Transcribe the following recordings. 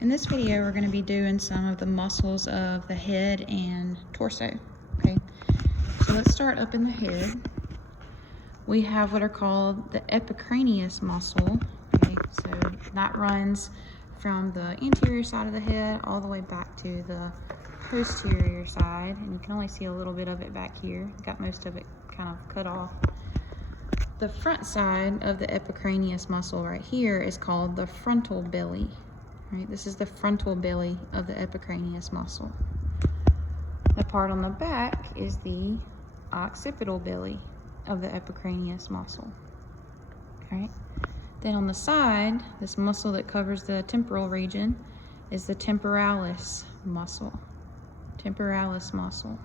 In this video, we're going to be doing some of the muscles of the head and torso. Okay, so let's start up in the head. We have what are called the epicranius muscle. Okay, so that runs from the anterior side of the head all the way back to the posterior side, and you can only see a little bit of it back here. Got most of it kind of cut off. The front side of the epicranius muscle right here is called the frontal belly. Right, this is the frontal belly of the epicranius muscle. The part on the back is the occipital belly of the epicranius muscle. Okay. Then on the side, this muscle that covers the temporal region is the temporalis muscle. Temporalis muscle.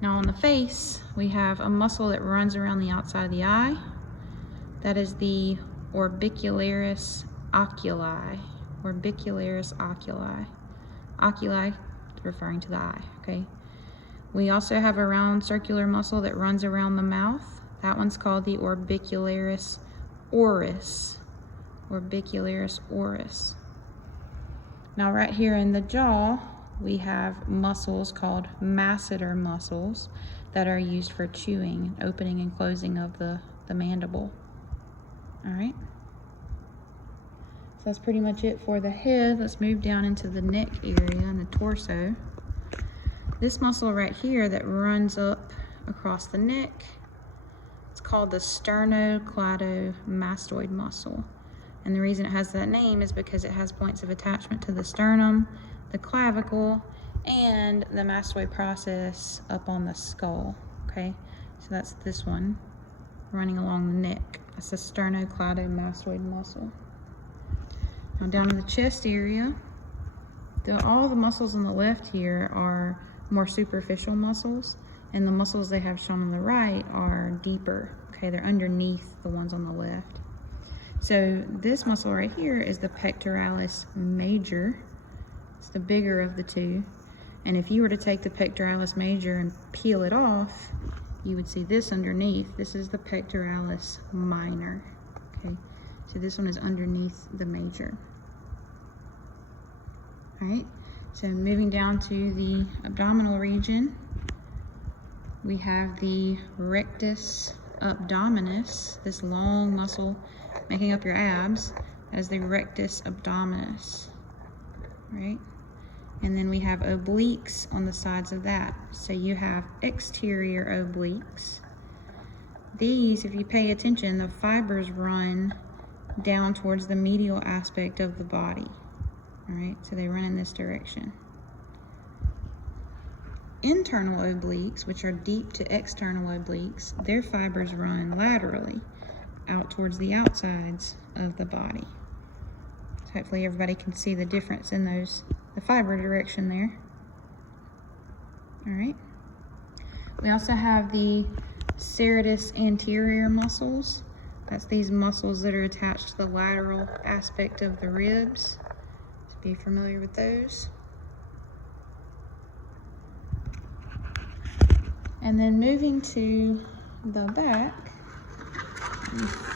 Now on the face, we have a muscle that runs around the outside of the eye. That is the orbicularis oculi. Orbicularis oculi. Oculi referring to the eye, okay? We also have a round circular muscle that runs around the mouth. That one's called the orbicularis oris. Orbicularis oris. Now right here in the jaw, we have muscles called masseter muscles that are used for chewing, opening and closing of the mandible. All right. So that's pretty much it for the head. Let's move down into the neck area and the torso. This muscle right here that runs up across the neck, it's called the sternocleidomastoid muscle. And the reason it has that name is because it has points of attachment to the sternum, the clavicle, and the mastoid process up on the skull. Okay, so that's this one running along the neck. That's the sternocleidomastoid muscle. Now down in the chest area, all the muscles on the left here are more superficial muscles, and the muscles they have shown on the right are deeper. Okay, they're underneath the ones on the left. So this muscle right here is the pectoralis major. It's the bigger of the two. And if you were to take the pectoralis major and peel it off, you would see this underneath. This is the pectoralis minor. Okay, so this one is underneath the major. All right, so moving down to the abdominal region, we have the rectus abdominis, this long muscle making up your abs, as the rectus abdominis, right? And then we have obliques on the sides of that. So you have exterior obliques. These, if you pay attention, the fibers run down towards the medial aspect of the body. All right, so they run in this direction. Internal obliques, which are deep to external obliques, their fibers run laterally out towards the outsides of the body. So hopefully everybody can see the difference in those, the fiber direction there. All right. We also have the serratus anterior muscles. That's these muscles that are attached to the lateral aspect of the ribs. So be familiar with those. And then moving to the back,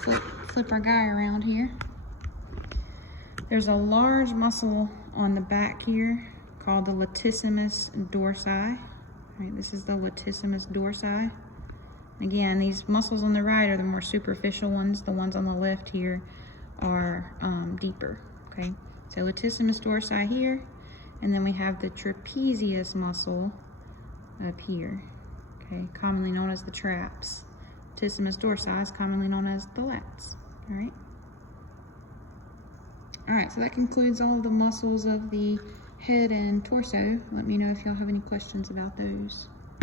flip our guy around here. There's a large muscle on the back here called the latissimus dorsi. Right, this is the latissimus dorsi. Again, these muscles on the right are the more superficial ones. The ones on the left here are deeper. Okay, so latissimus dorsi here, and then we have the trapezius muscle up here. Okay, commonly known as the traps. Latissimus dorsi is commonly known as the lats. All right. All right, so that concludes all of the muscles of the head and torso. Let me know if y'all have any questions about those.